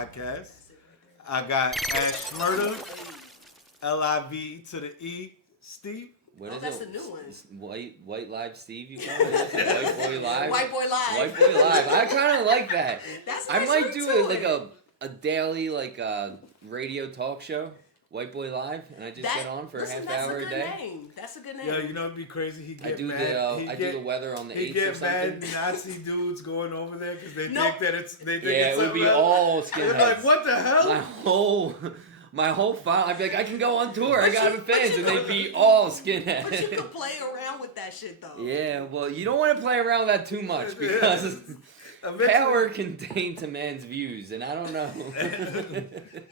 podcast. I got Ash Murder, Live to the E, Steve. What is that's it? a new one. White Live Steve, you call it? White Boy Live? White Boy Live. White Boy Live. I kind of like that. That's a I nice might ring do to it like a daily radio talk show. White Boy Live, and I just get on for a half hour a day. Name. That's a good name. Yeah, you know it'd be crazy. He get I do mad. I do the weather on the 8th or get something. mad Nazi dudes going over there because they think that it's it would be all skinheads. Like, what the hell? My whole file. I'd be like, I can go on tour. I got fans, and they'd be all skinheads. But you could play around with that shit though. Yeah, well, you don't want to play around with that too much because power can taint a man's views, and I don't know.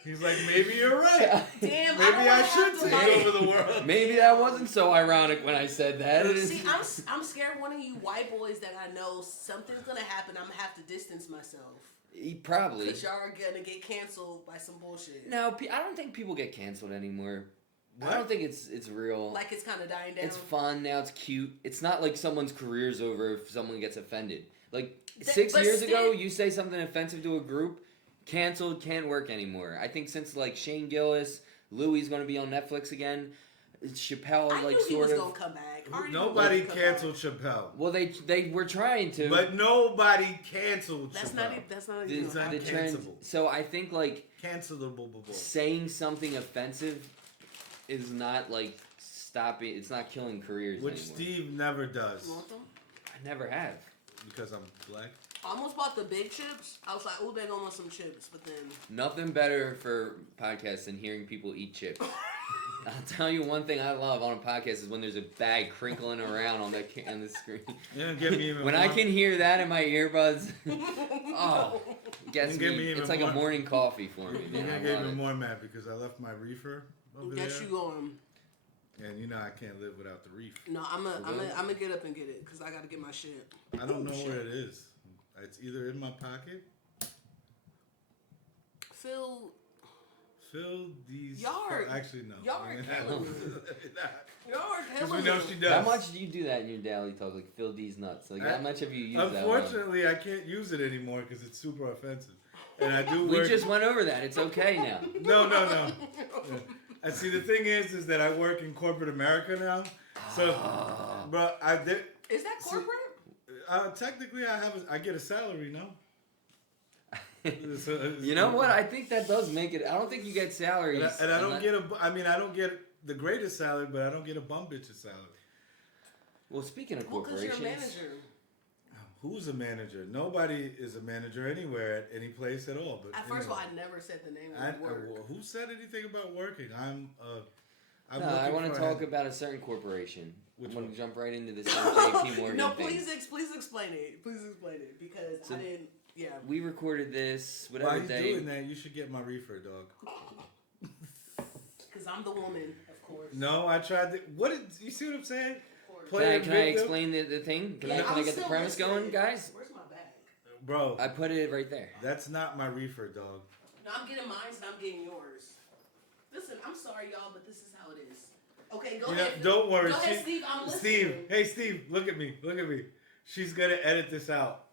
He's like, maybe you're right. Damn, maybe I should take over the world. Maybe that wasn't so ironic when I said that. See, I'm scared one of you white boys that I know something's gonna happen. I'm gonna have to distance myself. Probably. Because y'all are gonna get canceled by some bullshit. No, I don't think people get canceled anymore. What? I don't think it's real. Like it's kind of dying down. It's fun now. It's cute. It's not like someone's career's over if someone gets offended. Like 6 years ago, you say something offensive to a group, canceled, can't work anymore. I think since like Shane Gillis, Louis going to be on Netflix again. Chappelle I like knew he sort was of. Gonna come back. Nobody canceled Chappelle. Well, they were trying to, but nobody canceled Chappelle. That's not It's not the trend. So I think like cancelable. Saying something offensive is not like stopping. It's not killing careers Which anymore. Steve never does. You want them? I never have. Because I'm black. I almost bought the big chips. I was like, oh, they're gonna want some chips, but then Nothing better for podcasts than hearing people eat chips. I'll tell you one thing I love on a podcast is when there's a bag crinkling around on the screen. You get me even when more. I can hear that in my earbuds, gets me. It's like a morning coffee for me. You're gonna get even more mad because I left my reefer over there. Yes, you going. And you know I can't live without the reef. No, I'm gonna get up and get it because I gotta get my shit. I don't know where it is. It's either in my pocket. Phil these. Y'all are, actually no. Y'all are killing me. Y'all are Because killing we know me. she does. How much do you do that in your daily talk? Like Phil D's nuts. Like how much have you used that? Unfortunately, I can't use it anymore because it's super offensive. And I do. We just went over that. It's okay now. No. Yeah. And see, the thing is that I work in corporate America now. So, bro, I did. Is that corporate? Technically, I get a salary now. You know what? I think that does make it. I don't think you get salaries. And I don't get I don't get the greatest salary, but I don't get a bum bitch's salary. Well, speaking of Because corporations, you're a manager. Who's a manager? Nobody is a manager anywhere at any place at all. But First of all, I never said the name of the work. Who said anything about working? I want to talk about a certain corporation. Which I'm going one? to jump right into this JP Morgan No, thing. please explain it. Please explain it because I didn't. Yeah. We recorded this whatever While day. you're doing that, you should get my reefer, dog. Because I'm the woman, of course. No, I tried to. You see what I'm saying? Can I explain the thing? Can I get the premise going, guys? Where's my bag? Bro. I put it right there. That's not my reefer, dog. No, I'm getting mine and I'm getting yours. Listen, I'm sorry, y'all, but this is how it is. Okay, go ahead. Don't worry. Go ahead, Steve. I'm listening. Steve, hey, Steve, look at me. She's going to edit this out.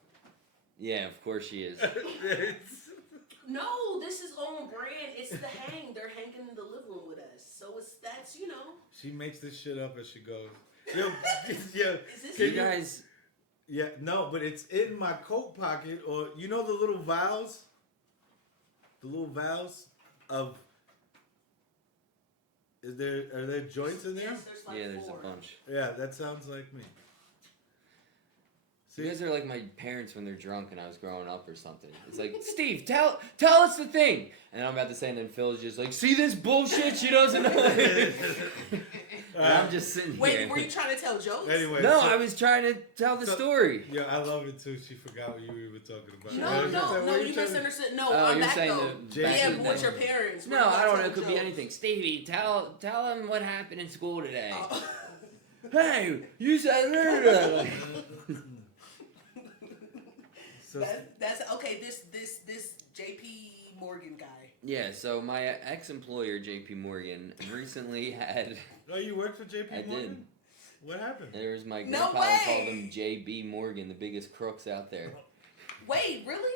Yeah, of course she is. No, this is on brand. It's the hang. They're hanging in the living room with us. So that's. She makes this shit up as she goes. Yo, yeah. Is this you guys? Yeah, no, but it's in my coat pocket, or you know the little vials? The little vials of. Are there joints in there? Yes, there's like There's 4. a bunch. Yeah, that sounds like me. You guys are like my parents when they're drunk and I was growing up or something. It's like, Steve, tell us the thing. And I'm about to say, and then Phil's just like, see this bullshit? She doesn't know. And I'm just sitting here. Wait, were you trying to tell jokes? Anyway, no, I was trying to tell the story. Yeah, I love it too. She forgot what you were even talking about. No, you misunderstood. No, Oh, I'm you're back saying though. Yeah, but with your parents. No, I don't know. It could be anything. Stevie, tell him what happened in school today. Hey, you said. That's okay. This JP Morgan guy. Yeah, so my ex-employer, JP Morgan, recently had... Oh, you worked for JP Morgan? I did. What happened? There was my No grandpa way! called him JB Morgan, the biggest crooks out there. Wait, really?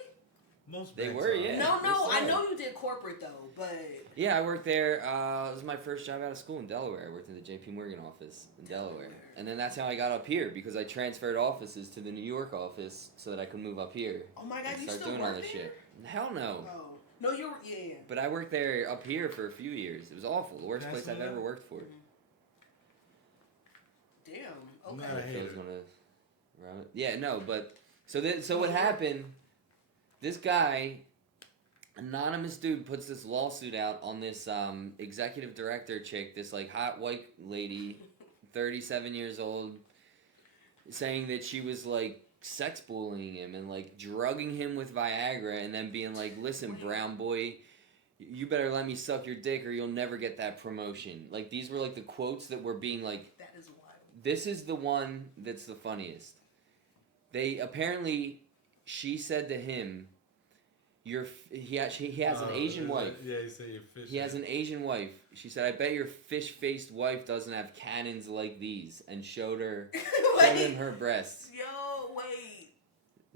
Most They banks were, are. yeah. No, Yes, I sir. know you did corporate though, but Yeah, I worked there. It was my first job out of school in Delaware. I worked in the J.P. Morgan office in Delaware. And then that's how I got up here because I transferred offices to the New York office so that I could move up here. oh my god, and you start still doing all work this there? shit. Hell no. Oh no, you're yeah. But I worked there up here for a few years. It was awful. The worst Can I place see I've that? ever worked for. Damn. I'm Okay. not a hater. Phil's gonna rub it. Yeah, no, but so what happened? This guy, anonymous dude, puts this lawsuit out on this executive director chick, this like hot white lady, 37 years old, saying that she was like sex bullying him and like drugging him with Viagra and then being like, "Listen, brown boy, you better let me suck your dick or you'll never get that promotion." Like these were like the quotes that were being like. That is wild. This is the one that's the funniest. They apparently, she said to him, he has an Asian wife. Yeah, you say you're fish. He has an Asian wife. She said, "I bet your fish-faced wife doesn't have cannons like these," and showed him her breasts. Yo, wait.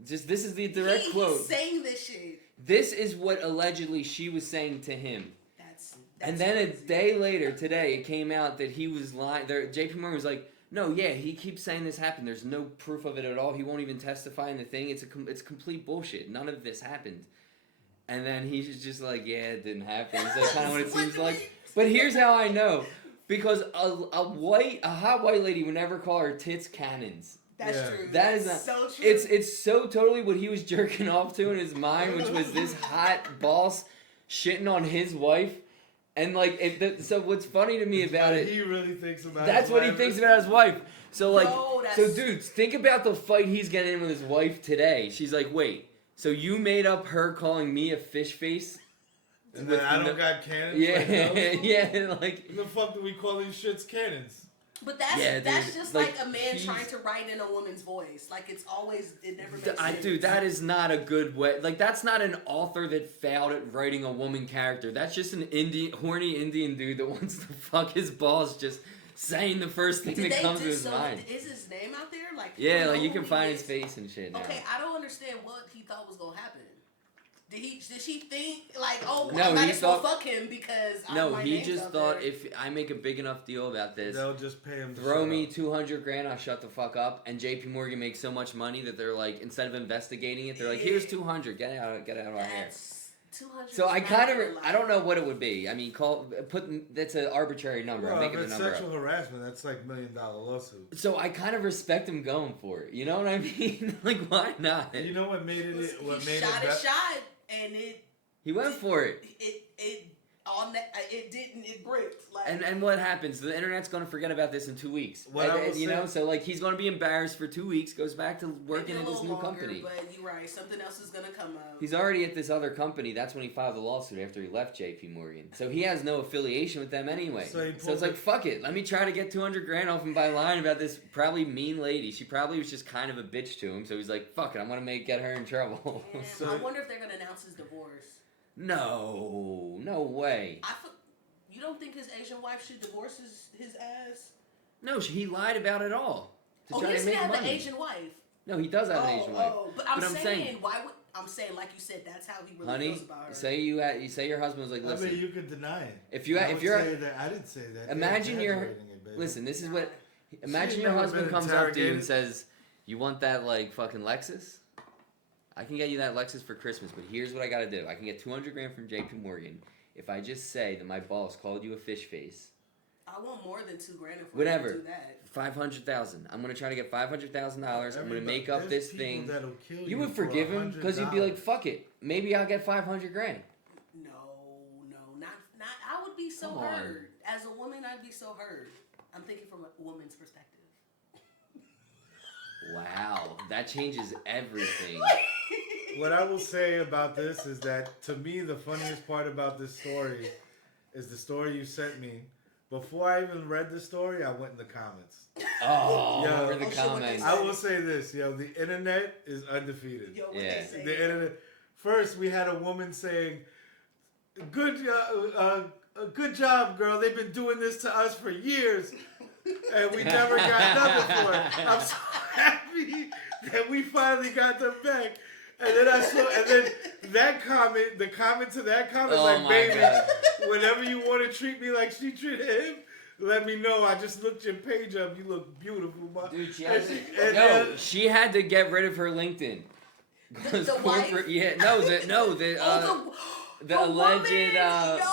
Just this is the direct quote. He's saying this shit. This is what allegedly she was saying to him. That's And then a crazy. day later, today, it came out that he was lying. JP Morgan was like, "No, yeah, he keeps saying this happened. There's no proof of it at all. He won't even testify in the thing. It's complete bullshit. None of this happened." And then he's just like, "Yeah, it didn't happen." It's like kind of what it seems like. But here's how I know, because a hot white lady would never call her tits cannons. That's Yeah. true. That is That's not. so true. It's so totally what he was jerking off to in his mind, which was this hot boss shitting on his wife. And like, so what's funny to me about it? He really thinks about. That's his what he wife. thinks about his wife. So like, No, so that's- dudes, think about the fight he's getting in with his wife today. She's like, "Wait, so you made up her calling me a fish face?" And then I don't got cannons. Yeah, like those? yeah, like. What the fuck do we call these shits cannons? But that's Yeah, that's dude, just like, like a man he's- trying to write in a woman's voice. Like it never makes sense. Dude, that is not a good way. Like, that's not an author that failed at writing a woman character. That's just an horny Indian dude that wants to fuck his balls, just saying the first thing Did that they comes to just his mind. Is his name out there? Like Yeah, people like know you who can he find his is? face and shit now. Okay, I don't understand what he thought was gonna happen. Did she think like, oh, No, I might he as well thought- fuck him because No, my he name's just out thought there. if I make a big enough deal about this, They'll just pay him. To throw shut me up. 200 grand, I'll shut the fuck up. And JP Morgan makes so much money that they're like, instead of investigating it, they're like, "Here's 200, get out of our hair." That's 200. So I kind of, a lot. I don't know what it would be. I mean, that's an arbitrary number. Well, I'm if making the it's number sexual up. harassment, that's like $1 million lawsuit. So I kind of respect him going for it. You know what I mean? Like, why not? You know what made it? Listen, What he made shot it? a shot and He went for it. it didn't it bricked like And what happens? The internet's going to forget about this in 2 weeks. What I will you know, say- so like he's going to be embarrassed for 2 weeks, goes back to working maybe at a this little new longer, company. But you're right, something else is gonna come up. He's already at this other company. That's when he filed the lawsuit after he left JP Morgan. So he has no affiliation with them anyway. So he So, pulled it's like, it- fuck it. Let me try to get 200 grand off him by lying about this probably mean lady. She probably was just kind of a bitch to him. So he's like, fuck it. I'm going to get her in trouble. And So- I wonder if they're gonna announce his divorce. No way. You don't think his Asian wife should divorce his ass? No, he lied about it all. To Oh, try he to doesn't make have money. an Asian wife. No, he does have an Asian wife. But I'm, But I'm saying, saying- why would I'm saying like you said that's how he really Honey, feels about her. say your husband was like, I listen, mean, you could deny it. if you I if would you're say that, I didn't say that. Imagine They're you're- exaggerating it, baby. listen, this is what imagine She your never husband been comes up to you and interrogated. says, "You want that like fucking Lexus? I can get you that Lexus for Christmas, but here's what I got to do. I can get 200 grand from JP Morgan if I just say that my boss called you a fish face. I want more than $2 grand if we Whatever. do that. 500,000. I'm gonna try to get $500,000. I'm gonna make up There's this people thing. that'll kill You would for forgive him because you'd be like, $100. fuck it. Maybe I'll get 500 grand. No, not. I would be so Come on. hurt. As a woman, I'd be so hurt. I'm thinking from a woman's perspective. Wow, that changes everything. What I will say about this is that to me the funniest part about this story is the story you sent me. Before I even read the story, I went in the comments. Oh, Yo. what were the Oh, shit, what comments? they I will say this, the internet is undefeated. Yo, what Yeah. they say? The internet. First, we had a woman saying, good job, girl. They've been doing this to us for years, and we never got nothing for it. I'm so happy that we finally got them back. And then I saw, and then that comment, the comment to that comment, Oh like, my baby, God. whenever you want to treat me like she treated him, let me know. I just looked your page up. You look beautiful, Dude, she and had she- to, and no, then- she had to get rid of her LinkedIn. The wife? Yeah, the alleged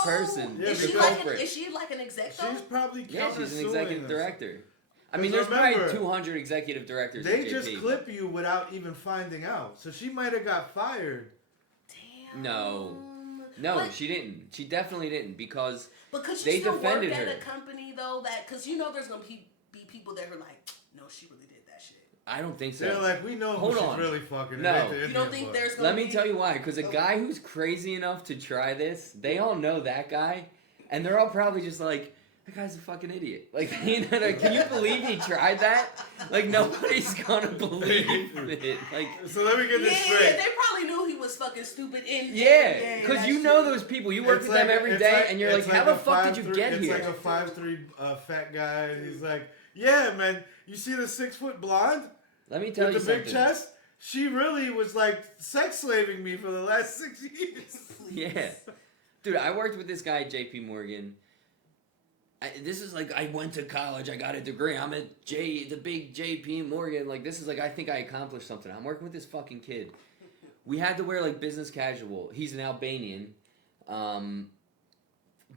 person, Yeah, Is the she culprit. is she like an exec though? she's probably Yeah, she's an countersuing executive us. director. I mean, Because there's remember, probably 200 executive directors. They at JP. just clip you without even finding out. So she might have got fired. Damn. No, But- she didn't. She definitely didn't because But could you they still work defended at her. a company though that because you know there's gonna be people that are like, no, she really did that shit. I don't think so. They're like, we know Hold who on. she's really fucking. No. It ain't the You Indian don't think boy. there's gonna Let be? me tell you why. Because a guy who's crazy enough to try this, they all know that guy, and they're all probably just like, that guy's a fucking idiot. Like, you know, like, can you believe he tried that? Like, nobody's gonna believe it. Like, So let me get this Yeah, straight. they probably knew he was fucking stupid. yeah, because that you know shit. those people. You work It's with them like- every it's day, like- and you're it's like, how the a fuck did you 5'3" get here? It's like a 5'3" fat guy, and he's like, yeah, man, you see the 6 foot blonde Let me tell with you the something. big chest? She really was like sex slaving me for the last 6 years. Yeah. Dude, I worked with this guy at JP Morgan. This is like, I went to college, I got a degree, I'm at the big JP Morgan. Like, this is like, I think I accomplished something. I'm working with this fucking kid. We had to wear like business casual. He's an Albanian.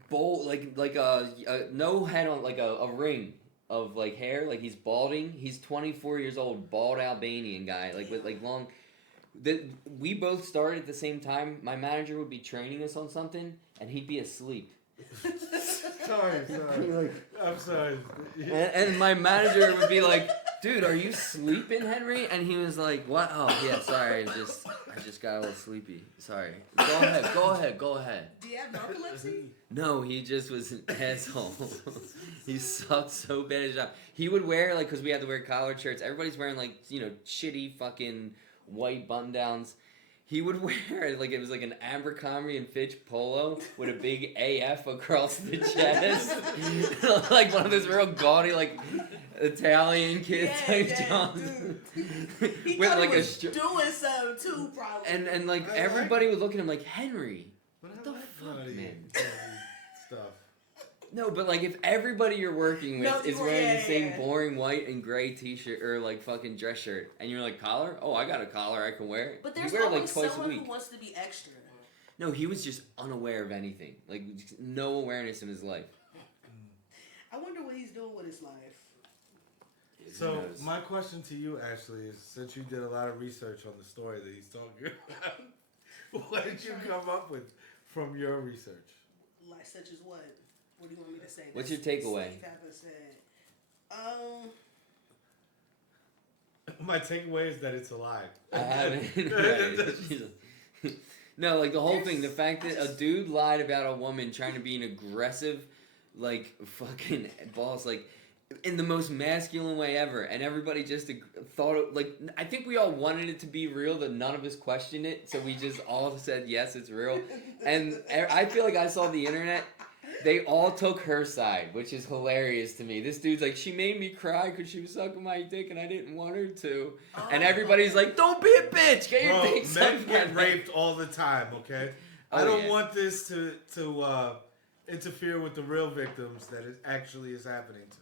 Bold, like a no head on, like a ring of like hair. Like, he's balding. He's 24 years old, bald Albanian guy, like with like long. We both started at the same time. My manager would be training us on something, and he'd be asleep. sorry. I'm sorry. And my manager would be like, "Dude, are you sleeping, Henry?" And he was like, "What? Oh, yeah, sorry. I just got a little sleepy. Sorry. Go ahead. Do you have narcolepsy? No, he just was an asshole. He sucked so bad at his job. He would wear, like, because we had to wear collared shirts. Everybody's wearing, like, you know, shitty fucking white button-downs. He would wear, like, it was like an Abercrombie and Fitch polo with a big AF across the chest. Like one of those real gaudy, like, Italian kid type jobs. He With, thought like, he was doing something too, probably. And like, I everybody would look at him like, Henry. But What I the like fuck, bloody man? Stuff. No, but like if everybody you're working with No, is you- wearing yeah, the same yeah. boring white and gray t-shirt or like fucking dress shirt, and you're like, collar? Oh, I got a collar, I can wear it. But You there's wear it like always twice a someone week. who wants to be extra. No, he was just unaware of anything. Like no awareness in his life. I wonder what he's doing with his life. Who So knows? my question to you, Ashley, is since you did a lot of research on the story that he's talking about, what did you come up with from your research? Like such as what? What do you want me to say? What's That's your takeaway? Steve haven't said. My takeaway is that it's a lie. I haven't. Right. No, like the whole thing, the fact that a dude lied about a woman trying to be an aggressive, like fucking boss, like in the most masculine way ever, and everybody just thought it, like I think we all wanted it to be real, that none of us questioned it, so we just all said yes, it's real. And I feel like I saw the internet. They all took her side, which is hilarious to me. This dude's like, she made me cry because she was sucking my dick and I didn't want her to. And everybody's like, don't be a bitch. Get your Bro, dick men sucked. get raped all the time, okay? I Oh, don't yeah. want this to interfere with the real victims that it actually is happening to.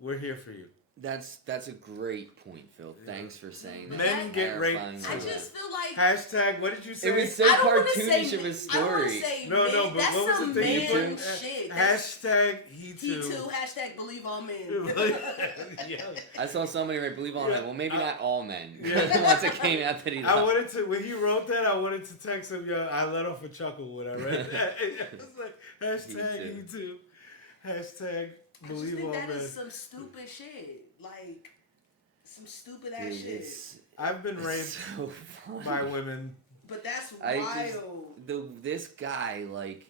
We're here for you. That's a great point, Phil. Thanks for saying that. Men get raped Clarifying too. I that. just feel like Hashtag, what did you say? It was so I don't wanna cartoonish say of a I don't story. want to say No, men. but That's what was some the thing you man put? shit. That's Hashtag he too. he too. Hashtag believe all men. Yeah. I saw somebody write, believe all Yeah, men. Well, maybe not all men. Yeah. Once it came out that he I lied. wanted to, when he wrote that, I wanted to text him, yo, I let off a chuckle when I read that. It was like, hashtag Me he too. Hashtag I just believe think all that men. is some stupid shit. Like some stupid ass Dude, shit. it's I've been raped so funny. by women. But that's I just- wild. This guy, like,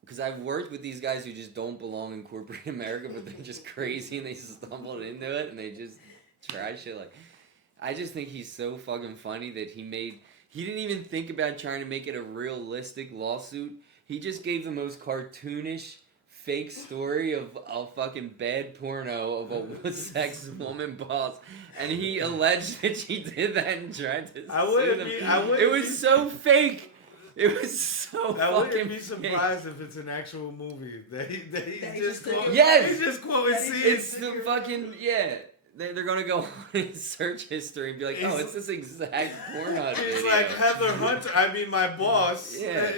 because I've worked with these guys who just don't belong in corporate America, but they're just crazy and they stumbled into it and they just try shit. Like, I just think he's so fucking funny that he didn't even think about trying to make it a realistic lawsuit. He just gave the most cartoonish, fake story of a fucking bad porno of a sex woman boss, and he alleged that she did that and tried to sue them. It was so fake. It was so I fucking wouldn't be fake. surprised if it's an actual movie that he That he just just took- quoted. Yes! He just quoted scenes. It's the fucking They're gonna go on his search history and be like, oh, it's this exact porno video. He's like Heather Hunter. I mean, my boss. Yeah.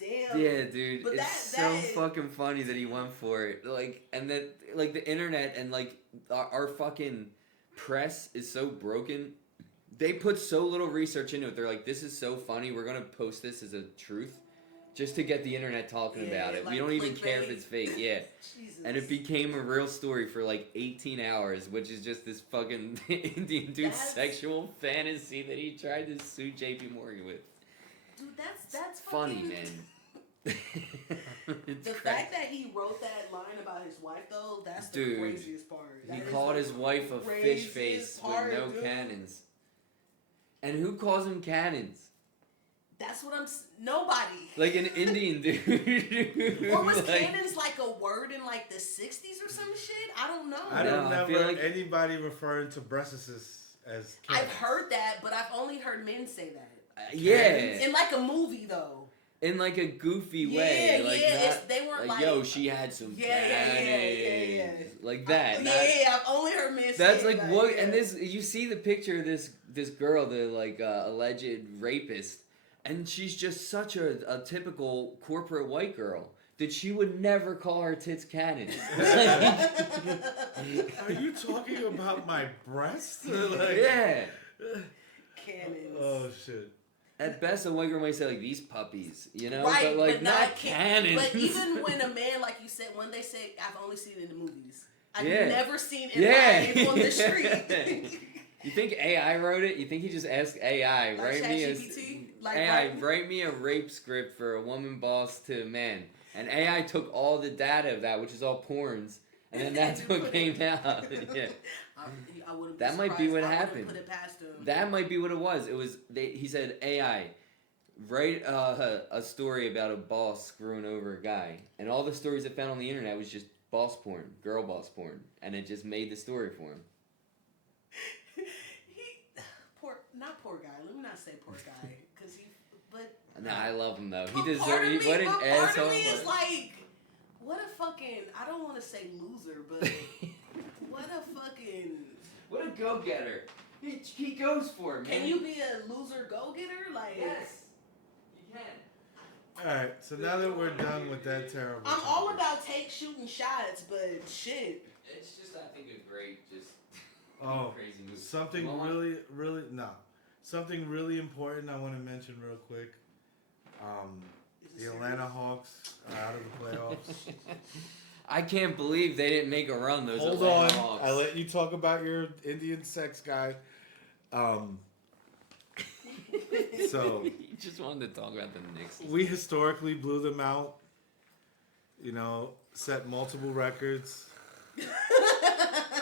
Damn. Yeah, dude, But it's that so is- fucking funny that he went for it. Like, and then like the internet and like our fucking press is so broken. They put so little research into it. They're like, this is so funny. We're gonna post this as a truth, just to get the internet talking about it. like We don't even care if clickbait. it's fake. Yeah. Jesus. And it became a real story for like 18 hours, which is just this fucking Indian dude's That's- sexual fantasy that he tried to sue JP Morgan with. Dude, that's Funny, fucking... man. It's The crazy. fact that he wrote that line about his wife, though, that's the Dude, craziest part. He That is called the his wife a fish craziest face part, with no dude. cannons. And who calls him cannons? That's what nobody. Like an Indian dude. Or was Like- cannons like a word in like the 60s or some shit? I don't know. I No, don't I never feel like- anybody referring to breasts as I've cannons. heard that, but I've only heard men say that. Yeah. In like a movie, though. In like a goofy Yeah, way. Like yeah. not, They weren't like, like. yo, she had some Yeah, cannons. yeah. Like that. not- Yeah, I've only heard men say That's it, like what, yeah. and this you see the picture of this girl, the like alleged rapist, and she's just such a typical corporate white girl that she would never call her tits cannons. Are you talking about my breast? Like, Yeah. Cannons. Oh shit. At best, a white girl might say like these puppies, you know, Right, but like but not not cannons. But even when a man, like you said, when they say, I've only seen it in the movies. I've Yeah. never seen it Yeah. live on the street. You think AI wrote it? You think he just asked AI, Like write me a ChatGPT? Like, AI, right? write me a rape script for a woman boss to a man, and AI took all the data of that, which is all porns, and then that's what came out. Yeah. I wouldn't That be might be surprised. what I wouldn't happened. Put it past him. That might be what it was. It was he said AI, write a story about a boss screwing over a guy, and all the stories it found on the internet was just boss porn, girl boss porn, and it just made the story for him. Not poor guy. Let me not say poor guy, because but. Nah, I love him though. He But deserves. part of me, What an but asshole! part of me is but- like, what a fucking. I don't want to say loser, but what a fucking. What a go getter! He goes for it, man. Can you be a loser go getter? Like. Yes, you can. All right. So now that we're done with that terrible. I'm all topic, about shooting shots, but shit. It's just I think a great Oh, crazy movie. something You want really something really important I want to mention real quick. Is it The Atlanta Hawks are out of the playoffs. I can't believe they didn't make a run. Those Hold Atlanta on, Hawks. I let you talk about your Indian sex guy. So you just wanted to talk about the Knicks. we historically blew them out. You know, set multiple records.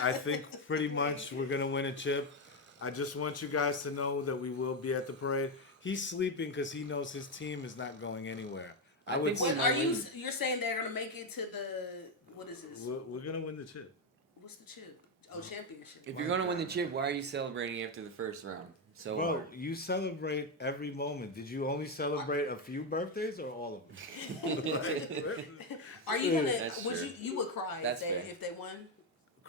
I think pretty much we're gonna win a chip. I just want you guys to know that we will be at the parade. He's sleeping because he knows his team is not going anywhere. I I would think we say What, might win. you're saying they're gonna make it to the what is this? we're gonna win the chip. What's the chip? Oh, championship. If you're gonna win the chip, why are you celebrating after the first round? So Bro, hard. you celebrate every moment. Did you only celebrate a few birthdays or all of them? Are you gonna? That's Would true. you would cry That's if fair. they won?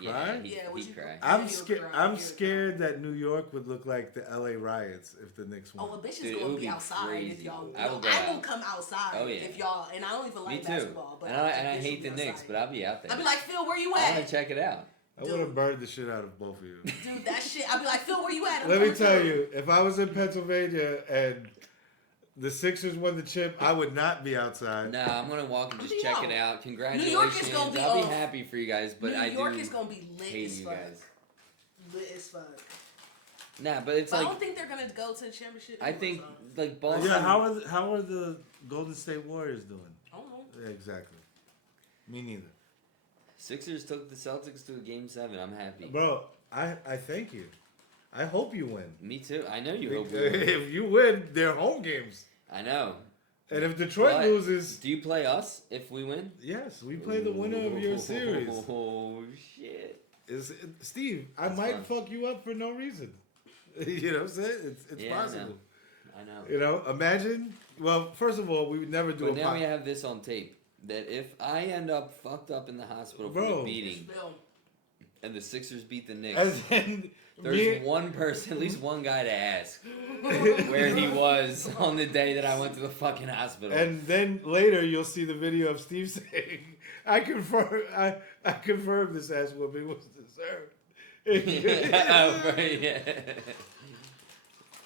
Yeah, Cry? Yeah, would he'd you- cry. I'm You'll scared. cry. I'm You'll scared that New York would look like the LA riots if the Knicks won. Oh, well, bitch is Dude, it gonna would be be outside if crazy. y'all. I will go I will out. come outside Oh, yeah. if y'all. And I don't even Me like too. basketball, but And I'll I bitch hate will the be Knicks, outside. but I'll be out there. I'll be like, Phil, where you I want at? to check it out. I would have burned the shit out of both of you. Dude, that shit. I'll be like, Phil, where you at? I'm Let me coming tell through. you, if I was in Pennsylvania and the Sixers won the chip, I would not be outside. Nah, I'm gonna walk and just Be check off. it out. Congratulations. York is gonna be I'll be off. happy for you guys, but New I York do is gonna be lit hate as you fuck. guys. Lit as fuck. Nah, but it's But I like don't think they're gonna go to the championship. I anyway, think so. like Boston. Yeah, how are the Golden State Warriors doing? I don't know. Yeah, exactly. Me neither. Sixers took the Celtics to a game 7. I'm happy. Bro, I thank you. I hope you win. Me too. I know you hope we win. If you win, they're home games. I know. And if Detroit But loses, do you play us if we win? yes, we play the winner of your series. Oh shit! Steve, I That's might fun. fuck you up for no reason. You know what I'm saying? It's Yeah, possible. I know. You know, imagine. Well, first of all, we would never do But a now we podcast. have this on tape. That if I end up fucked up in the hospital from Bro. a beating, Bill. and the Sixers beat the Knicks, And then there's one person, at least one guy to ask where he was on the day that I went to the fucking hospital. And then later you'll see the video of Steve saying, I confirm this ass whooping was deserved. Oh, right, yeah.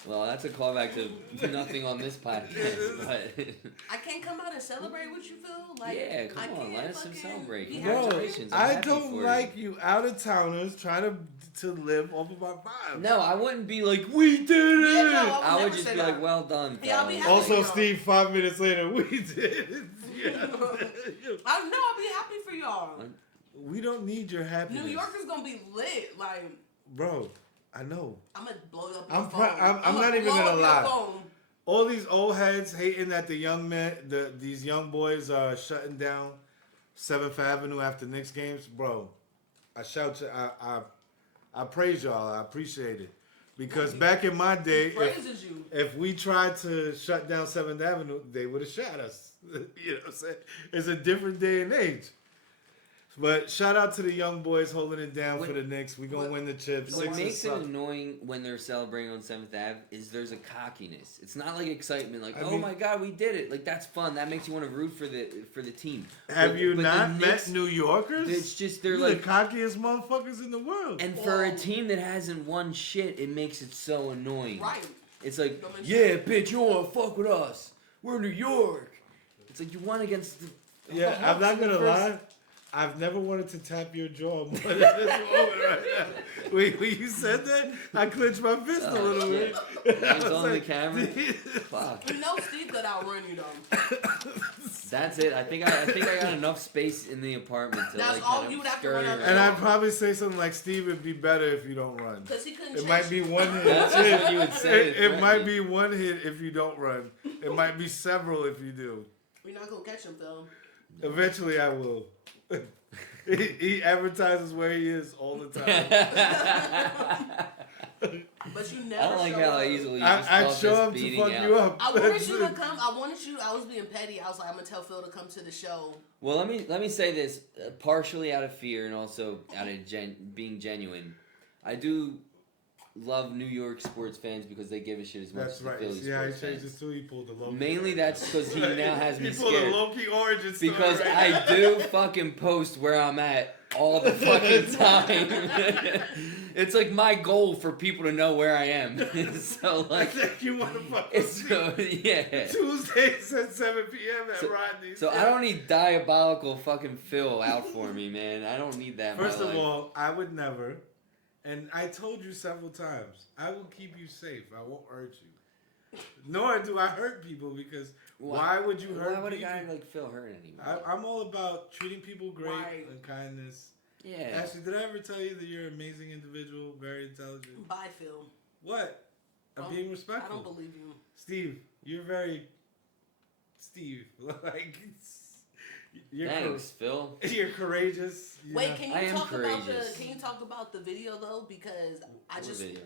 Well, that's a callback to nothing on this podcast, but I can't come out and celebrate with you, Phil. Like, yeah, I come on, can't let us fucking celebrate. be Bro, Congratulations, I'm I happy don't for like you out of towners trying to live off of our vibes. No, I wouldn't be like, we did it! Yeah, no, I would never just say be that. like, well done, Yeah, I'll be fellas. happy. Also, Yeah. Steve, 5 minutes later, we did it. Yeah. I know I'll be happy for y'all. We don't need your happiness. New York is gonna be lit. Like, Bro, I know. I'm gonna blow up I'm your pro- phone. I'm not even blow gonna up your lie. phone. All these old heads hating that the young men, these young boys are shutting down 7th Avenue after Knicks games. Bro, I shout you, I praise y'all. I appreciate it. Because back in my day, Praises you. if we tried to shut down 7th Avenue, they would have shot us. You know what I'm saying? It's a different day and age. But shout out to the young boys holding it down for the Knicks. We gonna win the chips. What Sixers makes it suck. annoying when they're celebrating on 7th Ave is there's a cockiness. It's not like excitement, like, I oh mean- my god, we did it. Like, that's fun. That makes you want to root for the team. Have you but the not Knicks- met New Yorkers? It's just, they're You're like, the cockiest motherfuckers in the world. and for a Well- team that hasn't won shit, it makes it so annoying. Right. It's like, Don't make yeah, sense. bitch, you want to fuck with us. We're New York. It's like you won against the Yeah, I'm not Hawks in the gonna first- lie. I've never wanted to tap your jaw more than this moment right now. When you said that, I clenched my fist a Oh, little shit. bit. I It's was on the camera? Fuck. You know Steve could outrun you though. That's it. I think I got enough space in the apartment to That's like all kind of you would have to scurry run up around. And I'd probably say something like, Steve, it'd be better if you don't run. Because he couldn't It chase might be you. one hit. That's just what you would say. It might be one hit if you don't run. It might be several if you do. You're not gonna catch him, Phil. Eventually, I will. He advertises where he is all the time. But you never I don't like show how up. easily you just I'd call show this up to beating fuck out. you up. I wanted That's you to it. come. I was being petty. I was like, I'm gonna tell Phil to come to the show. Well, let me say this, partially out of fear and also out of being genuine. I do love New York sports fans because they give a shit as much That's as the right. Philly Yeah, he sports changed fans. his too. He pulled the low. Mainly that's because he now has me He pulled scared. a low-key origin story Because right I now. do fucking post where I'm at all the fucking time. It's like my goal for people to know where I am. So I like, think you want to fuck it's with so yeah. Tuesdays at 7 p.m. at Rodney's. So I don't need diabolical fucking Phil out for me, man. I don't need that. In First my of life. all, I would never, and I told you several times, I will keep you safe. I won't hurt you. Nor do I hurt people because why would you hurt Why would a people? guy like Phil hurt anyone? I'm all about treating people great Right. and kindness. Yeah. Actually, did I ever tell you that you're an amazing individual, very intelligent? Bye, Phil. What? I'm Don't- being I respectful. don't believe you. Steve, you're very Steve. Like you're Thanks, Phil. you're courageous. you Wait, know. can I you am talk about courageous. Can you talk about the video though? Because I What just video?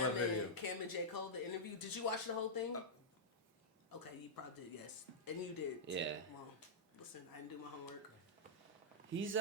What video? Cam and J Cole the interview. Did you watch the whole thing? Okay, you probably did. Yes, and you did. Yeah. Well, listen, I didn't do my homework. He's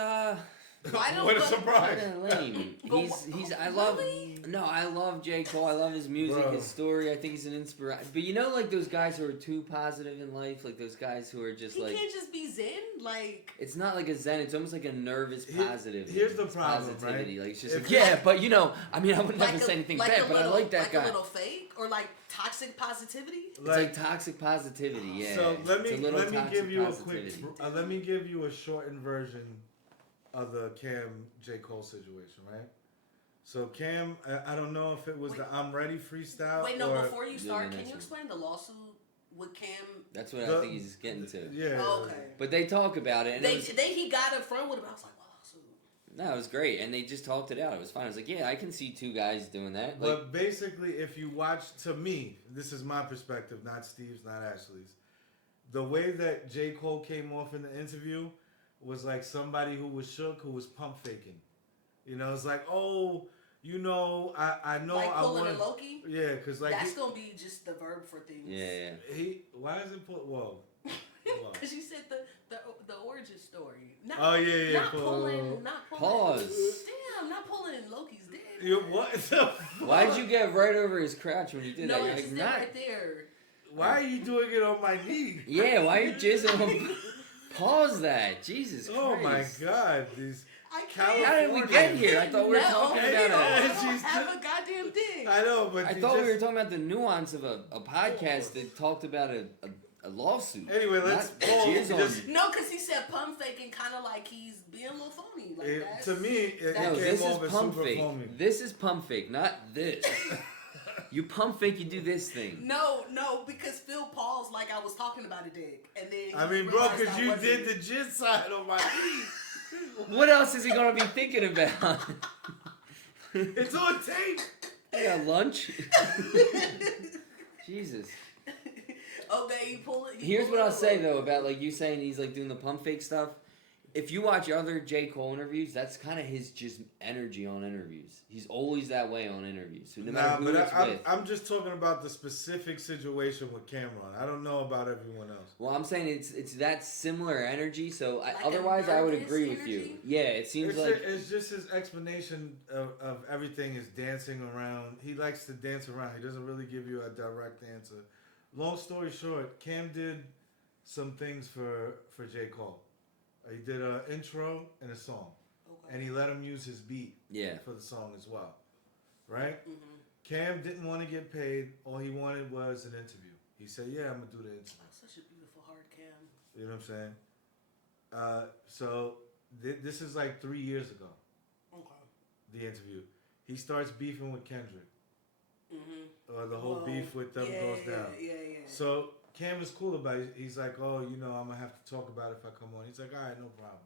Why don't What a but- surprise! kinda lame. But He's wh- I love really? no, I love J. Cole. I love his music, Bro. his story. I think he's an inspiration. But you know, like those guys who are too positive in life, like those guys who are just He like can't just be zen. Like it's not like a zen. It's almost like a nervous positive. Here's the It's problem, positivity. right? Like it's just If- like, yeah, but you know, I mean, I would never like say anything like bad, a but little, I like that like guy. a little fake or like toxic positivity. It's like toxic positivity. Yeah. So let It's me a little let me toxic give you a quick positivity. let me give you a shortened version of the Cam J Cole situation, right? So Cam, I don't know if it was Wait. the I'm Ready freestyle. Wait, no. or Before you start, the can next you one. explain the lawsuit with Cam? That's what the- I think he's getting to. Yeah. Oh, okay. But they talk about it, and it was, He got up front with him. I was like, wow, lawsuit. no, it was great, and they just talked it out. It was fine. I was like, yeah, I can see two guys doing that. Like, But basically, if you watch, to me, this is my perspective, not Steve's, not Ashley's. the way that J. Cole came off in the interview was like somebody who was shook, who was pump faking. You know, it's like, oh, you know, I know like I pulling want. a Loki. Yeah, because like that's gonna be just the verb for things. Yeah. Why is it put? Whoa. Because you said the origin story. Not, Oh yeah. Not pulling. Pause. Damn, not pulling Loki's dick. You what the fuck? Why'd you get right over his crotch when you did that? No, You're it's like, still not. right there. Why are you doing it on my knee? Yeah, why are you jizzing on? Pause that. Jesus Christ. Oh my God, these. I can't. How did we get here? I thought we were talking I about don't She's have a goddamn thing. I know, but I you thought we just- were talking about the nuance of a podcast that talked about a lawsuit. Anyway, let's Not pull. jizz on- Just, No, because he said pump faking, kind of like he's being a little phony. Like that. to me, it No, came this off is as pump super fake. foamy. This is pump fake, not this. You pump fake, you do this thing. No, because Phil paused like I was talking about a dick, and then I he mean, bro, realized because I you wasn't. did the jizz sign on my knee. What else is he gonna be thinking about? It's on tape. You got lunch? Jesus. Okay, you pull it. Here's what I'll say though about like you saying he's like doing the pump fake stuff. If you watch other J. Cole interviews, that's kind of his just energy on interviews. He's always that way on interviews. So no matter who it's with. I'm just talking about the specific situation with Cameron. I don't know about everyone else. Well, I'm saying it's that similar energy. So Like otherwise, I would nervous agree with you. energy? Yeah, it seems like It's just his explanation of everything is dancing around. He likes to dance around. He doesn't really give you a direct answer. Long story short, Cam did some things for J. Cole. He did an intro and a song. Okay. And he let him use his beat yeah. for the song as well. Right? Mm-hmm. Cam didn't want to get paid. All he wanted was an interview. He said, yeah, I'm going to do the interview. Oh, such a beautiful heart, Cam. You know what I'm saying? So this is like 3 years ago, Okay. the interview. He starts beefing with Kendrick. Mm-hmm. Or the whole beef with them goes down. Yeah. So Cam is cool about it. He's like, oh, you know, I'm going to have to talk about it if I come on. He's like, all right, no problem.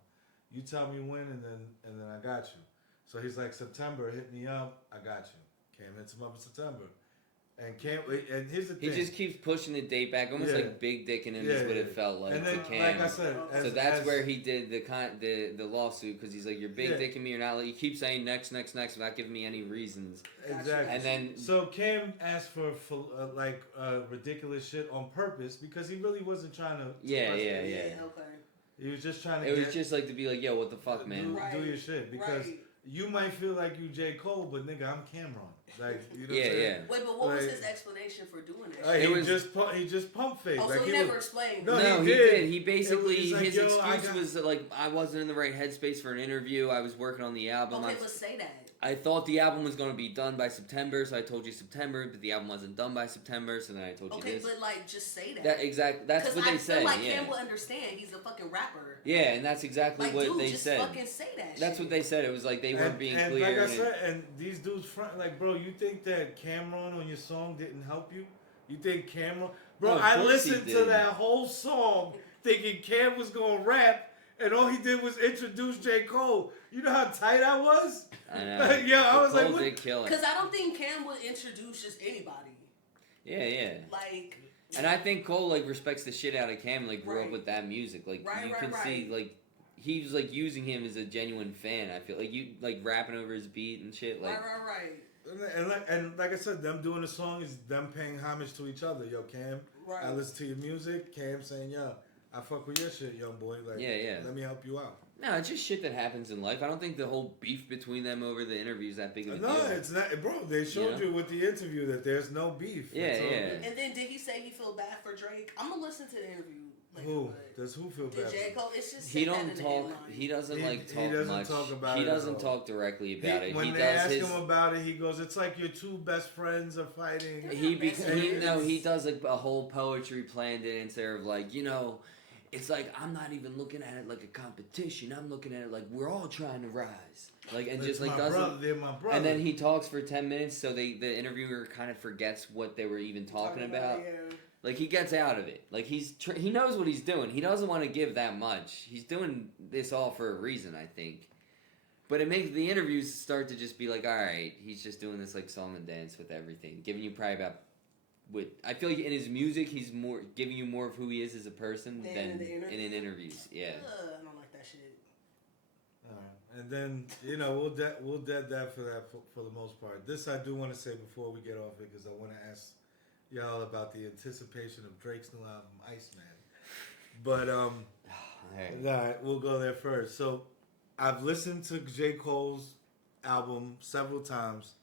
You tell me when, and then I got you. So he's like, September, hit me up. I got you. Cam hits him up in September. And here's the He thing. just keeps pushing the date back, almost Yeah. like big dicking him is what it felt like And to then, Cam. like I said, So that's where he did the lawsuit because he's like, you're big Yeah. dicking me, you're not. You keep saying next without giving me any reasons. Exactly. And then So Cam asked for ridiculous shit on purpose because he really wasn't trying to. Yeah. Okay. He was just trying to. It was just like to be like, yo, what the fuck, man? Do your shit because you might feel like you J. Cole, but nigga, I'm Cameron. Like, you know what I'm saying? Wait, but what was Like- his explanation for doing that? He just pump faked. Oh, like so he he never was, explained. No, No, he he did. did. He basically It was like, his yo, I excuse got- was that, like I wasn't in the right headspace for an interview. I was working on the album. Okay, let's say that. I thought the album was going to be done by September, so I told you September, but the album wasn't done by September, so then I told you Okay, this. but like, just say that. That's what I they feel say. like Yeah. Cam will understand. He's a fucking rapper. Yeah, and that's exactly Like, what dude, they just said. fucking say that. That's what they said. It was like they weren't being and clear. Like I and said, and these dudes front like, bro, you think that Cameron on your song didn't help you? You think Cameron? Bro, No, of I course he listened to did. that whole song thinking Cam was gonna rap, and all he did was introduce J. Cole. You know how tight I was? I know. Yeah, I was like, Cole what? did kill it. Because I don't think Cam would introduce just anybody. Yeah. Like, And I think Cole like respects the shit out of Cam. Like grew up Right. with that music. Like Right, you right, can see right. like he was like using him as a genuine fan. I feel like you like rapping over his beat and shit. Like right. And like I said, them doing the song is them paying homage to each other. Yo, Cam, Right. I listen to your music. Cam saying, yo, I fuck with your shit, young boy. Like, Yeah. let me help you out. No, it's just shit that happens in life. I don't think the whole beef between them over the interview is that big of a No, deal. it's not, bro. They showed You know? you with the interview that there's no beef. Yeah, It's all yeah. good. And then did he say he feel bad for Drake? I'm gonna listen to the interview. Later, Who but does who feel did bad? J. Cole? It's just He said that don't in the talk. headline. He doesn't He- like he talk doesn't much. talk about he it at doesn't all. talk directly about it. When He they does ask his. him about it, he goes, "It's like your two best friends are fighting." He friends. he does like a whole poetry planned in instead of like it's like I'm not even looking at it like a competition. I'm looking at it like we're all trying to rise. Like and It's just like my doesn't. brother, they're my brother. And then he talks for 10 minutes, so the interviewer kind of forgets what they were even talking about. Yeah. Like he gets out of it. Like he knows what he's doing. He doesn't want to give that much. He's doing this all for a reason, I think. But it makes the interviews start to just be like, all right, he's just doing this like song and dance with everything, giving you probably about I feel like in his music, he's more giving you more of who he is as a person than in interviews. Yeah. I don't like that shit. All right. And then we'll dead that for the most part. This I do want to say before we get off it because I want to ask y'all about the anticipation of Drake's new album, Iceman. But all right, we'll go there first. So I've listened to J. Cole's album several times.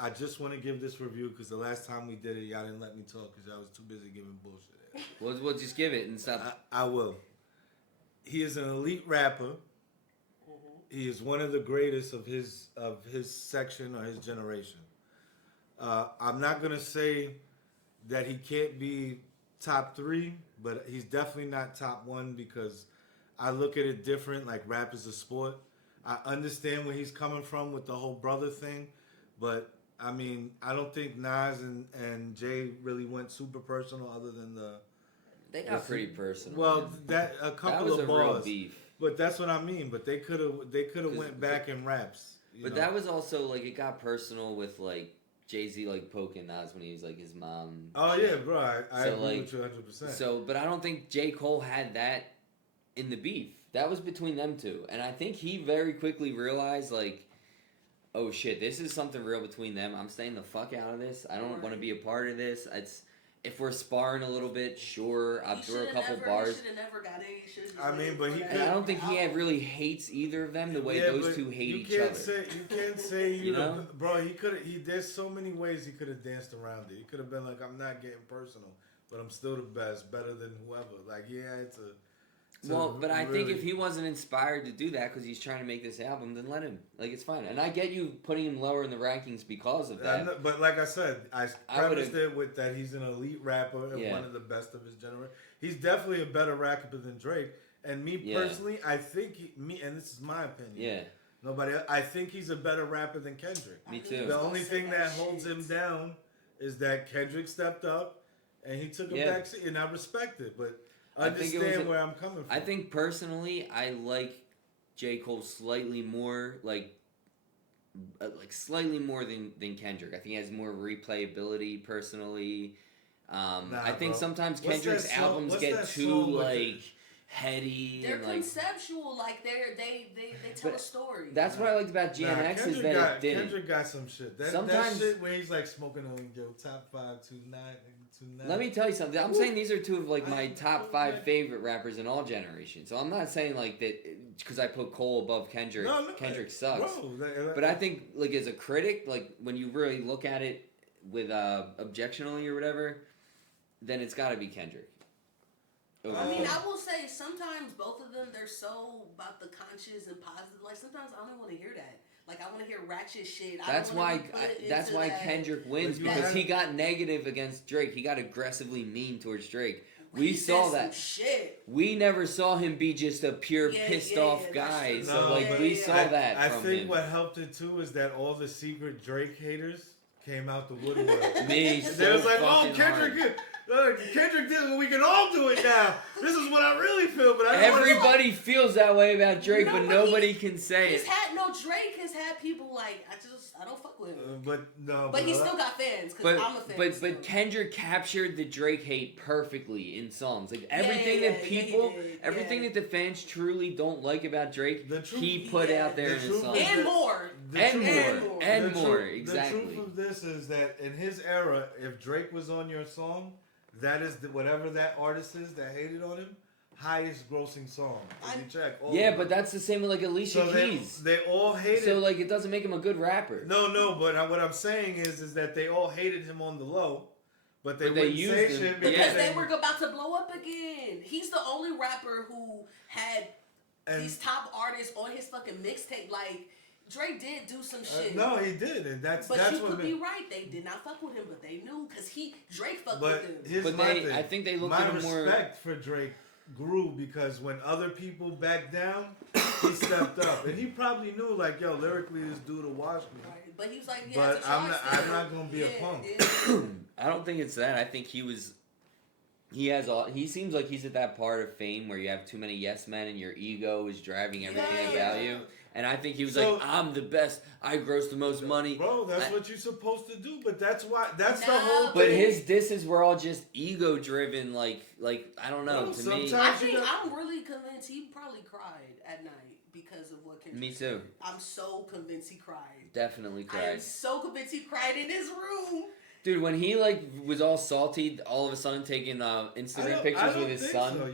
I just want to give this review because the last time we did it, y'all didn't let me talk because y'all was too busy giving bullshit. We'll just give it and stop. I will. He is an elite rapper. He is one of the greatest of his section or his generation. I'm not gonna say that he can't be top 3, but he's definitely not top 1 because I look at it different. Like rap is a sport. I understand where he's coming from with the whole brother thing, but I mean, I don't think Nas and Jay really went super personal, other than they got pretty personal. Well, that a couple of bars, real beef. But that's what I mean. But they could have went back in raps. But that was also like it got personal with like Jay-Z like poking Nas when he was like his mom. Oh yeah, bro. I agree with you 100%. So, but I don't think J. Cole had that in the beef. That was between them two, and I think he very quickly realized like, oh shit, this is something real between them. I'm staying the fuck out of this. I don't want to be a part of this. It's if we're sparring a little bit, sure, I'll throw a couple bars. I mean, but he. And I don't think he really hates either of them the way those two hate each other. You can't say you know, bro. There's so many ways he could have danced around it. He could have been like, I'm not getting personal, but I'm still the best, better than whoever. Like, yeah, it's a. But I think if he wasn't inspired to do that because he's trying to make this album, then let him. Like, it's fine. And I get you putting him lower in the rankings because of that. But like I said, I prefaced it with that he's an elite rapper and one of the best of his generation. He's definitely a better rapper than Drake. And me personally, I think and this is my opinion. Yeah. Nobody else, I think he's a better rapper than Kendrick. Me too. The only thing that holds him down is that Kendrick stepped up and he took a back seat, and I respect it. But understand where I'm coming from. I think personally, I like J. Cole slightly more, like slightly more than Kendrick. I think he has more replayability personally. I think sometimes Kendrick's albums get too like heady. They're and, conceptual, like they tell a story. That's what I liked about GNX is that it didn't. Kendrick got some shit. That shit where he's like smoking on your top 5 tonight. Let me tell you something. I'm saying these are two of like my top 5 favorite rappers in all generations. So I'm not saying like that because I put Cole above Kendrick. Kendrick sucks. Bro, but I think like as a critic, like when you really look at it with objectionally or whatever, then it's got to be Kendrick. I mean, I will say sometimes both of them, they're so about the conscious and positive. Like sometimes I don't want to hear that. Like I want to hear ratchet shit. That's why Kendrick wins because he got negative against Drake. He got aggressively mean towards Drake. We saw that. Shit. We never saw him be just a pure pissed off guy. So we saw that. I think what helped it too is that all the secret Drake haters came out the woodwork. Me, they was like, "Oh, Kendrick did it. We can all do it now. This is what I really feel." But everybody feels that way about Drake, but nobody can say it. Drake has had people like I don't fuck with him. But he still got fans because I'm a fan. But Kendrick captured the Drake hate perfectly in songs. Like everything everything that the fans truly don't like about Drake, he put out there in his songs. And more. Exactly. The truth of this is that in his era, if Drake was on your song, that is whatever that artist is that hated on him, highest grossing song. If you check. But that's the same with like Alicia Keys. They all hated. So like it doesn't make him a good rapper. No. But what I'm saying is that they all hated him on the low, but they wouldn't say shit because they were about to blow up again. He's the only rapper who had these top artists on his fucking mixtape. Like Drake did do some shit. No, he did, and that's you what could be right. They did not fuck with him, but they knew because Drake fucked with him. I think they looked at him more. My respect for Drake grew because when other people backed down, he stepped up, and he probably knew like, yo, lyrically this dude will wash me. Right. But he was like, but I'm not gonna be a punk. I don't think it's that. I think he seems like he's at that part of fame where you have too many yes men and your ego is driving everything about you. And I think he was So- like, I'm the best. I gross the most money. Bro, that's what you're supposed to do. But that's why. That's the whole. But thing. his disses were all just ego driven. Like I don't know. Bro, To me, sometimes- I'm really convinced he probably cried at night because of what Kendrick Me too. said. I'm so convinced he cried. definitely I am cried. so convinced he cried in his room. Dude, when he was all salty, all of a sudden taking Instagram pictures with his son. So.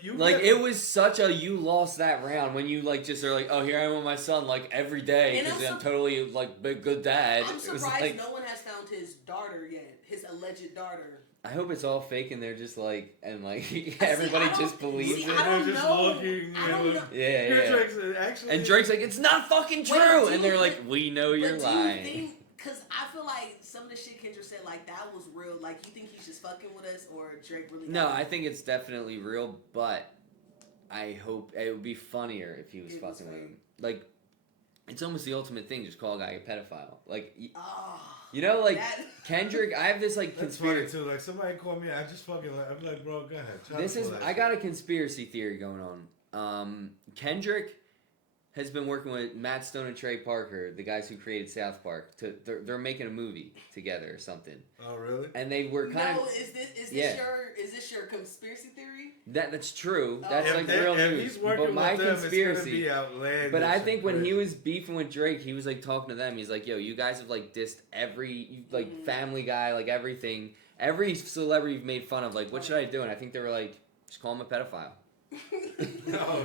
You Like get, it was such a you lost that round when you just are like, oh, here I am with my son like every day And because I'm I'm totally like big good dad. I'm It was surprised like, no one has found his daughter yet. His alleged daughter. I hope it's all fake and they're just like and like See, everybody I don't- just believes see, it. I don't They're just know. looking, I don't know. Yeah, yeah. Drake's actually, And Drake's like, it's not fucking true, Wait, and they're dude, like, we know But you're do lying. you think? Because I feel like some of the shit Kendrick said, like that was real. Like you think he's just fucking with us, or Drake really? No, got I it? think it's definitely real, but I hope it would be funnier if he was It was fucking with fake. him. Like, it's almost the ultimate thing, just call a guy a pedophile. Like, Oh, you know, like that- Kendrick. I have this like That's funny conspiracy. too. Like somebody called me, I just fucking like, I'm like, bro, go ahead. Try This to is pull that I shit. got a conspiracy theory going on. Kendrick has been working with Matt Stone and Trey Parker, the guys who created South Park. They're making a movie together or something, Oh really? and they were kind no, of is this yeah. is this your conspiracy theory? that's true. Oh. That's If like they- real if news. he's working But my with them, it's conspiracy. gonna be outlandish But I and think when he crazy. was beefing with Drake, he was like talking to them. He's like, "Yo, you guys have like dissed every like Family Guy, like everything, every celebrity you've made fun of. Like, what should I do?" And I think they were like, "Just call him a pedophile." No.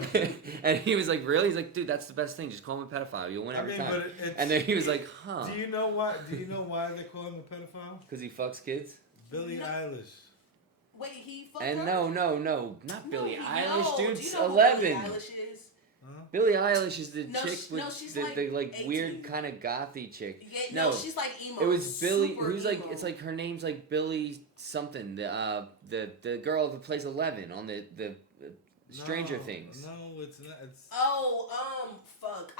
And he was like, "Really?" He's like, "Dude, that's the best thing. Just call him a pedophile. You'll win I every mean, time." but it's, And then he was like, "Huh?" do you know why? Do you know why they call him a pedophile? Because he fucks kids. Billie No. Eilish. Wait, he fucked And her? no, not No, Billie he- Eilish, no. dude. Do you It's know who 11. Billie Eilish is? Huh? Billie Eilish is the No, chick sh- with no, she's the like weird 18. kind of gothy chick. Yeah, No, she's like emo. It was Billy. super Who's like? emo. It's like her name's like Billy something. The girl that plays 11 on the Stranger No, Things. No, it's not. It's Fuck.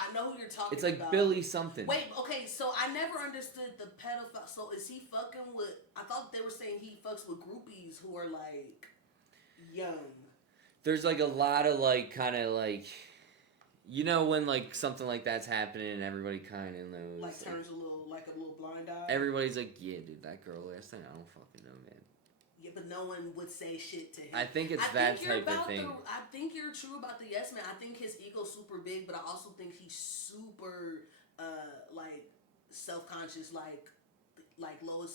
I know who you're talking It's like about. Billy something. Wait, okay, so I never understood the pedophile. So is he fucking with? I thought they were saying he fucks with groupies who are like young. There's like a lot of like kind of like, you know, when like something like that's happening and everybody kind of knows. Like turns a little blind eye. Everybody's like, yeah, dude, that girl last night. I don't fucking know, man. Yeah, but no one would say shit to him. I think it's I that think you're type of about thing. I think you're true about the yes man. I think his ego's super big, but I also think he's super like self-conscious, like low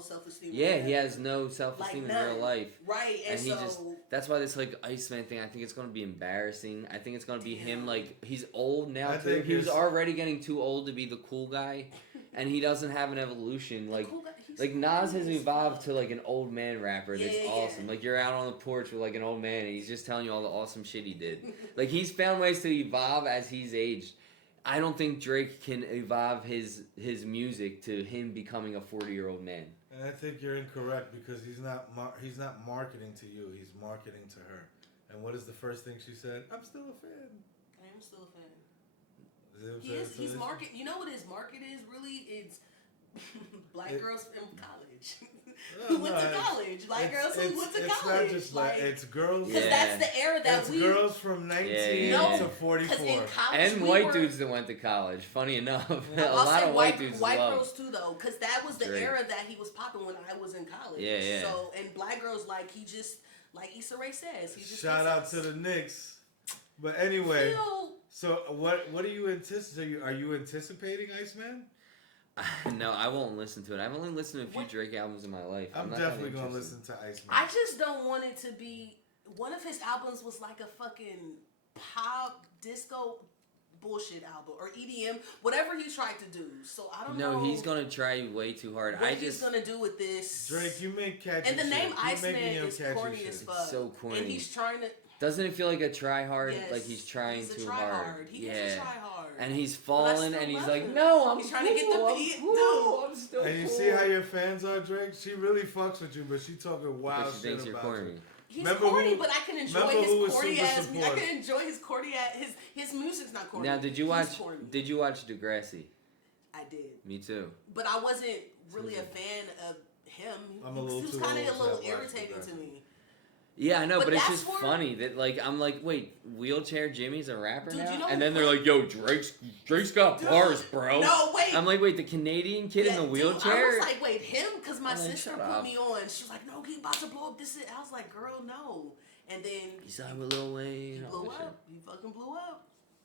self-esteem. Yeah, he has no self-esteem Like in real none. life. Right, and And he so just that's why this like Iceman thing, I think it's gonna be embarrassing. I think it's gonna be him Damn. like he's old now I too. think He was his- already getting too old to be the cool guy, and he doesn't have an evolution. Like cool guy, he's like cool Nas as has fuck. evolved to like an old man rapper that's Yeah, yeah, awesome. yeah. Like you're out on the porch with like an old man and he's just telling you all the awesome shit he did. Like he's found ways to evolve as he's aged. I don't think Drake can evolve his music to him becoming a 40-year-old man. And I think you're incorrect because he's not marketing to you. He's marketing to her. And what is the first thing she said? I'm still a fan. I am still a fan. You know what I'm He saying? is. So He's this- market. You know what his market is really? It's black It- girls in college No, who went no, to it's- college. Black girls who went to it's college. not just black. It's girls. because Yeah. that's the era that It's we. girls from 19 Yeah. to No, 44. Because in college And we white were, dudes that went to college. Funny enough, a I'll lot say of white dudes white love. girls too though, because that was the Drake. era that he was popping when I was in college. Yeah, yeah. So and black girls like he just like Issa Rae says he just Shout out to the Knicks. But anyway, Phil, so what are you anticipating? Are you anticipating Iceman? No, I won't listen to it. I've only listened to a few What? Drake albums in my life. I'm not that definitely gonna interested. listen to Iceman. I just don't want it to be. One of his albums was like a fucking pop disco bullshit album or EDM, whatever he tried to do. So I don't know. No, he's gonna try way too hard. what I he's just gonna do with this. Drake, you make catchy and the shit. name You Iceman making your is catchy corny shit. as fuck. It's so corny. And he's trying to. doesn't it feel like a try hard? Yes, Like he's trying he's a too try hard. He yeah. is a try hard. And he's But I falling, still and he's love like, him. "No, I'm He's trying to get the cool, beat, I'm cool, dude. I'm still And you cool." see how your fans are, Drake? She really fucks with you, but she talking wild But she shit thinks you're about corny. you. He's Remember corny, who- but I can enjoy remember who was his corny super ass. I supportive? can enjoy his corny ass. His music's not corny. Now, did you He's watch? corny. Did you watch Degrassi? I did, Me too. but I wasn't really a fan of him. I'm a little He was too kind old of a to little have watched irritating Degrassi. to me. Yeah, I know, but it's that's just where- funny that like I'm like, wait, Wheelchair Jimmy's a rapper Dude, now, you know and then who- they're like, yo, Drake's got Dude, bars, bro. No, wait. I'm like, wait, the Canadian kid in the Dude, wheelchair? I was like, wait, him? Because my I'm like, sister shut put up. me on. She was like, no, he about to blow up this. I was like, girl, no. And then He's out with Lil Wayne. he and all blew this shit. up. He fucking blew up.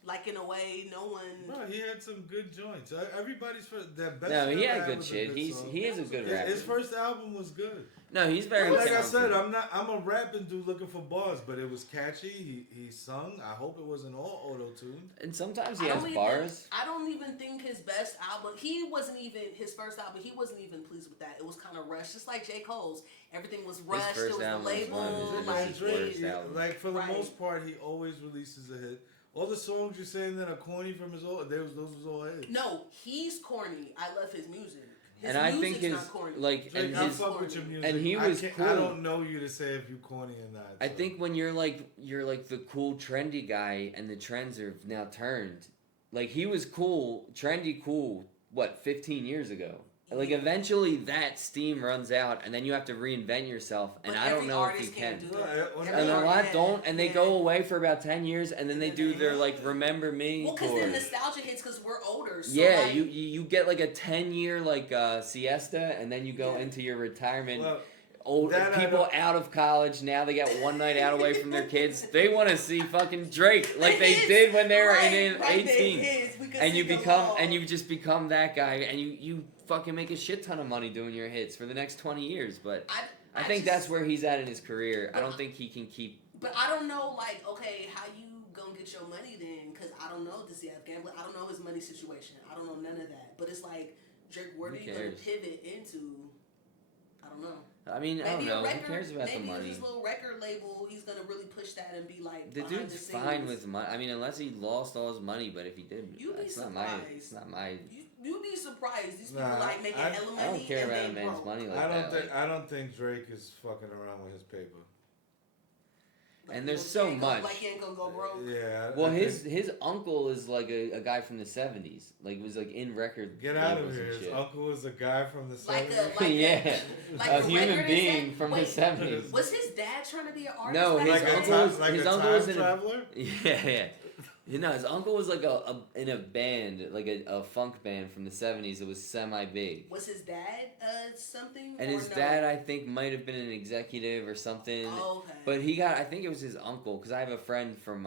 Like in a way, no one. Bro, he had some good joints. Everybody's first. That best. No, he ever had good was a shit. song. He is a good rapper. His first album was good. No, he's very Like I talented. said, I'm a rapping dude looking for bars, but it was catchy. He sung. I hope it wasn't all auto tuned. And sometimes he I has don't bars. I don't even think his best album. He wasn't even his first album. He wasn't even pleased with that. It was kind of rushed, just like J. Cole's. Everything was rushed. It first was the album was label. one of his Like, worst it- albums. Like for the Right. most part, he always releases a hit. All the songs you're saying that are corny from his old, those was all hits. no, he's corny. I love his music. His And I think music's his not corny. like Drake, and I his fuck with your music. and he was I cool. don't know you to say if you corny or not. I so. think when you're like the cool trendy guy and the trends are now turned. Like he was cool, trendy cool, what, 15 years ago. Like eventually that steam runs out and then you have to reinvent yourself and But I don't every know if artist you can. do No, it. I- And a lot Yeah, don't and they yeah. go away for about 10 years and then they And do then their they- like remember me Well, because tour. then nostalgia hits because we're older. So Yeah, like, you get like a 10-year like siesta and then you go Yeah. into your retirement. Well, Old that I people don't- out of college now they got one night out away from their kids. They want to see fucking Drake like the they hits, did when they were right, in right, the 18. hits, we could And you sing become along. and you just become that guy and you fucking make a shit ton of money doing your hits for the next 20 years. But I think just- that's where he's at in his career. I But don't think he can keep. But I don't know, like, okay, how you gonna get your money then? Because I don't know, does he have gambling? I don't know his money situation. I don't know none of that. But it's like, Drake, where Who are you gonna cares? pivot into? I don't know. I mean, I don't Maybe know. a record. Who cares about the maybe money? his little record label, he's gonna really push that and be like, The behind dude's the fine scenes. with money. I mean, unless he lost all his money, but if he did, You'd be it's not my. surprised. It's not my. You'd be surprised. These people Nah, like making I- hella money. I don't care and about they a man's broke. money like I don't that. think Drake is fucking around with his paper. Like, And you there's know, so he ain't gonna- much. Like he ain't gonna go broke. Yeah. Well, I his think- his uncle is like a guy from the 70s. Like was like in record. Get out of labels here. and His shit. uncle was a guy from the Like 70s. a like Yeah. like A the human record being exec- from wait, the 70s. Was his dad trying to be an artist? No, back his like then? uncle a was- time, like his a uncle time was in a- traveler? Yeah, yeah. You know, his uncle was like in a band, like a funk band from the 70s. It was semi big. Was his dad something? And or his no? dad, I think, might have been an executive or something. Oh, okay. But he got, I think it was his uncle, because I have a friend from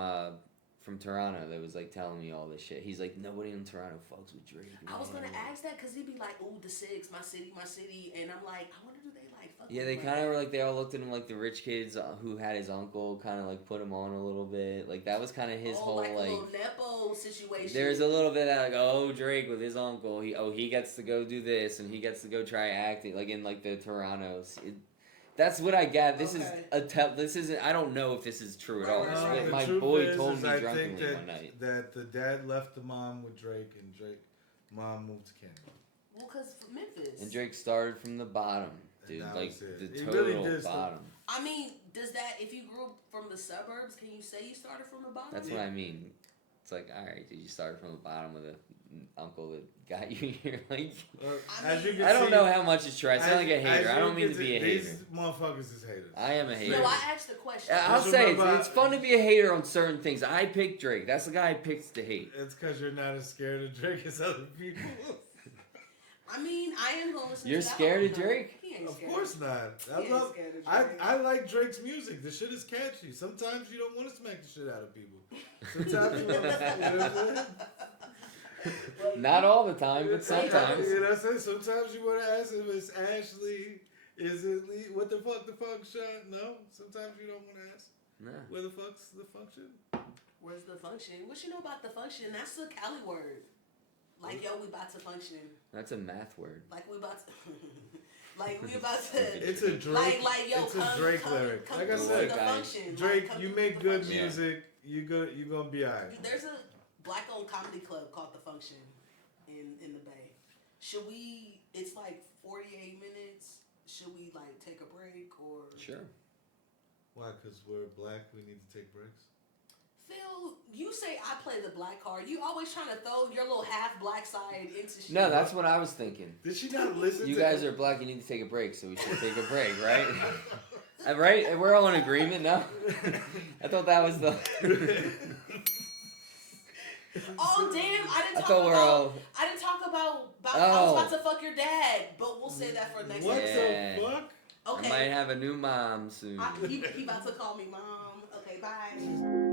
Toronto that was like telling me all this shit. He's like, nobody in Toronto fucks with Drake. I was man." gonna ask that because he'd be like, "Ooh, the six, my city," and I'm like, I wonder do they like fuck? Yeah, with they him kind of like were like, they all looked at him like the rich kids who had his uncle, kind of like put him on a little bit. Like that was kind of his oh, whole like a like. little nepo situation. There's a little bit of that, like, oh, Drake with his uncle. He gets to go do this, and he gets to go try acting, like in like the Toronto's. That's what I got. This Okay. this isn't. I don't know if this is true at Right, all. right, This is right. what The my truth boy is told me I drunkenly think one night. that the dad left the mom with Drake and mom moved to Canada. Well, cause Memphis. And Drake started from the bottom, dude. that Like was it. the He total really did start- bottom. I mean, does that if you grew up from the suburbs, can you say you started from the bottom? That's what I mean. It's like, all right, dude, you started from the bottom with an uncle that got you here. Like, I As you mean- can I don't see, know how much it's true. I sound like a as hater. I you don't mean can to be a see, hater. These motherfuckers is haters. I am a hater. No, I asked the question. Yeah, I'll Just say remember- it's fun to be a hater on certain things. I picked Drake. That's the guy I picked to hate. It's because you're not as scared of Drake as other people. I mean, I am gonna listen. You're to that scared one, of though. Drake? He ain't Of scared. course not. He I ain't love. scared of I, Drake. I like Drake's music. The shit is catchy. Sometimes you don't want to smack the shit out of people. Sometimes you want to. You know what I'm saying? Not all the time, but sometimes. You know what I'm saying? Sometimes you want to ask if it's Ashley. Is it Lee? What the fuck Sean? No. Sometimes you don't want to ask. No. Where the fuck's the function? Where's the function? What you know about the function? That's a Cali word. Like, yo, we about to function. That's a math word. Like, we about to. Like, we about to. It's a Drake. Like, yo, it's a come, Drake come, lyric. come Like I through said, the guys, function. Drake, Like, come you through make the good function. music. You gonna be alright. There's a black-owned comedy club called The Function in the Bay. Should we? It's like 48 minutes. Should we like take a break or? Sure. Why? Because we're black. We need to take breaks. Phil, you say I play the black card. You always trying to throw your little half black side into shit. No, that's what I was thinking. Did she not listen? You to guys are black. You need to take a break, so we should take a break, right? Right? We're all in agreement now. I thought that was the. Oh damn! I didn't talk thought we're about. all. I didn't talk about. I Oh. was about to fuck your dad, but we'll say that for next What episode. the fuck? I might Okay. have a new mom soon. He about to call me mom. Okay, bye.